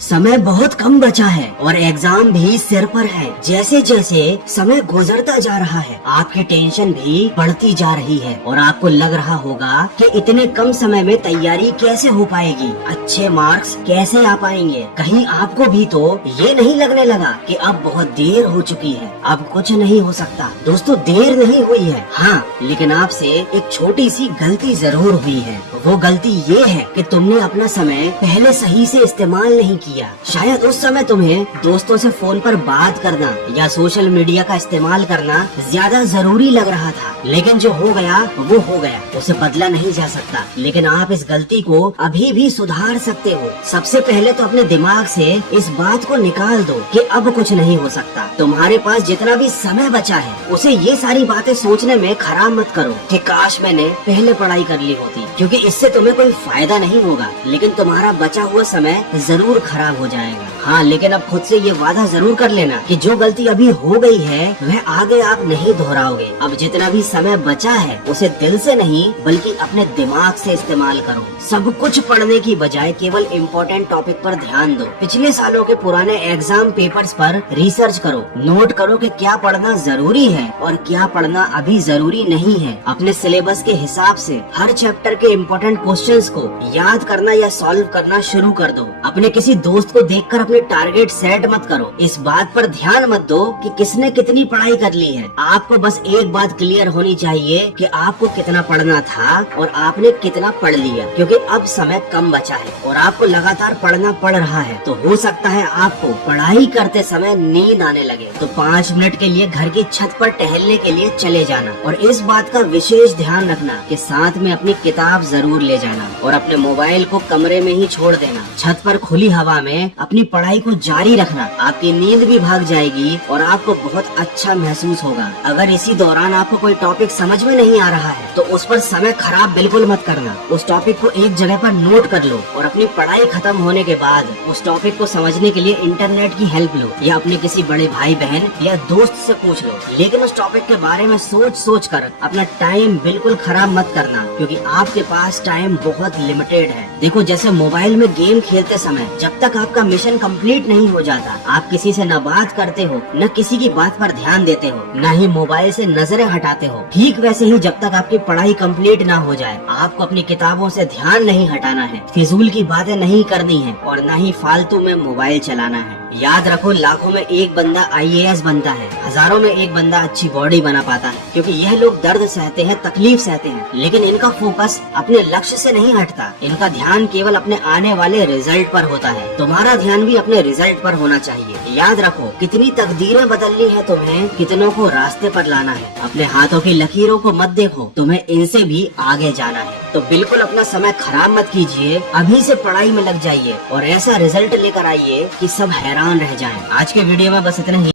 समय बहुत कम बचा है और एग्जाम भी सिर पर है। जैसे जैसे समय गुजरता जा रहा है आपकी टेंशन भी बढ़ती जा रही है और आपको लग रहा होगा कि इतने कम समय में तैयारी कैसे हो पाएगी, अच्छे मार्क्स कैसे आ पाएंगे। कहीं आपको भी तो ये नहीं लगने लगा कि अब बहुत देर हो चुकी है, अब कुछ नहीं हो सकता। दोस्तों देर नहीं हुई है, हाँ, लेकिन आपसे एक छोटी सी गलती जरूर हुई है। वो गलती ये है कि तुमने अपना समय पहले सही से इस्तेमाल नहीं किया। शायद उस समय तुम्हें दोस्तों से फोन पर बात करना या सोशल मीडिया का इस्तेमाल करना ज्यादा जरूरी लग रहा था, लेकिन जो हो गया वो हो गया, उसे बदला नहीं जा सकता। लेकिन आप इस गलती को अभी भी सुधार सकते हो। सबसे पहले तो अपने दिमाग से इस बात को निकाल दो कि अब कुछ नहीं हो सकता। तुम्हारे पास जितना भी समय बचा है उसे ये सारी बातें सोचने में खराब मत करो कि काश मैंने पहले पढ़ाई कर ली होती, क्योंकि इससे तुम्हें कोई फायदा नहीं होगा, लेकिन तुम्हारा बचा हुआ समय जरूर खराब हो जाएगा। हाँ, लेकिन अब खुद से ये वादा जरूर कर लेना कि जो गलती अभी हो गई है वह आगे आप नहीं दोहराओगे। अब जितना भी समय बचा है उसे दिल से नहीं बल्कि अपने दिमाग से इस्तेमाल करो। सब कुछ पढ़ने की बजाय केवल इम्पोर्टेंट टॉपिक पर ध्यान दो। पिछले सालों के पुराने एग्जाम पेपर्स पर रिसर्च करो, नोट करो कि क्या पढ़ना जरूरी है और क्या पढ़ना अभी जरूरी नहीं है। अपने सिलेबस के हिसाब से हर चैप्टर के इम्पोर्टेंट क्वेश्चंस को याद करना या सॉल्व करना शुरू कर दो। अपने किसी दोस्त को देखकर अपने टारगेट सेट मत करो। इस बात पर ध्यान मत दो कि किसने कितनी पढ़ाई कर ली है। आपको बस एक बात क्लियर होनी चाहिए कि आपको कितना पढ़ना था और आपने कितना पढ़ लिया, क्योंकि अब समय कम बचा है और आपको लगातार पढ़ना पड़ रहा है। तो हो सकता है आपको पढ़ाई करते समय नींद आने लगे, तो 5 मिनट के लिए घर की छत पर टहलने के लिए चले जाना। और इस बात का विशेष ध्यान रखना कि साथ में अपनी किताब जरूर ले जाना और अपने मोबाइल को कमरे में ही छोड़ देना। छत पर खुली हवा में अपनी पढ़ाई को जारी रखना। आपकी नींद भी भाग जाएगी और आपको बहुत अच्छा महसूस होगा। अगर इसी दौरान आपको कोई टॉपिक समझ में नहीं आ रहा है तो उस पर समय खराब बिल्कुल मत करना। उस टॉपिक को एक जगह पर नोट कर लो और अपनी पढ़ाई खत्म होने के बाद उस टॉपिक को समझने के लिए इंटरनेट की हेल्प लो या अपने किसी बड़े भाई बहन या दोस्त से पूछ लो। लेकिन उस टॉपिक के बारे में सोच कर अपना टाइम बिल्कुल खराब मत करना, क्योंकि आपके पास टाइम बहुत लिमिटेड है। देखो, जैसे मोबाइल में गेम खेलते समय जब तक आपका मिशन कंप्लीट नहीं हो जाता, आप किसी से न बात करते हो, न किसी की बात पर ध्यान देते हो, न ही मोबाइल से नजरें हटाते हो। ठीक वैसे ही जब तक आपकी पढ़ाई कंप्लीट ना हो जाए, आपको अपनी किताबों से ध्यान नहीं हटाना है, फिजूल की बातें नहीं करनी है और न ही फालतू में मोबाइल चलाना है। याद रखो, लाखों में एक बंदा IAS बनता है, हजारों में एक बंदा अच्छी बॉडी बना पाता है, क्योंकि यह लोग दर्द सहते हैं, तकलीफ सहते हैं, लेकिन इनका फोकस अपने लक्ष्य से नहीं हटता। इनका ध्यान केवल अपने आने वाले रिजल्ट पर होता है। तुम्हारा ध्यान भी अपने रिजल्ट पर होना चाहिए। याद रखो, कितनी तकदीरें बदलनी है तुम्हें, कितनों को रास्ते पर लाना है। अपने हाथों की लकीरों को मत देखो, तुम्हें इनसे भी आगे जाना है। तो बिल्कुल अपना समय खराब मत कीजिए, अभी से पढ़ाई में लग जाइए और ऐसा रिजल्ट लेकर आइए कि सब हैरान रह जाएं। आज के वीडियो में बस इतना ही।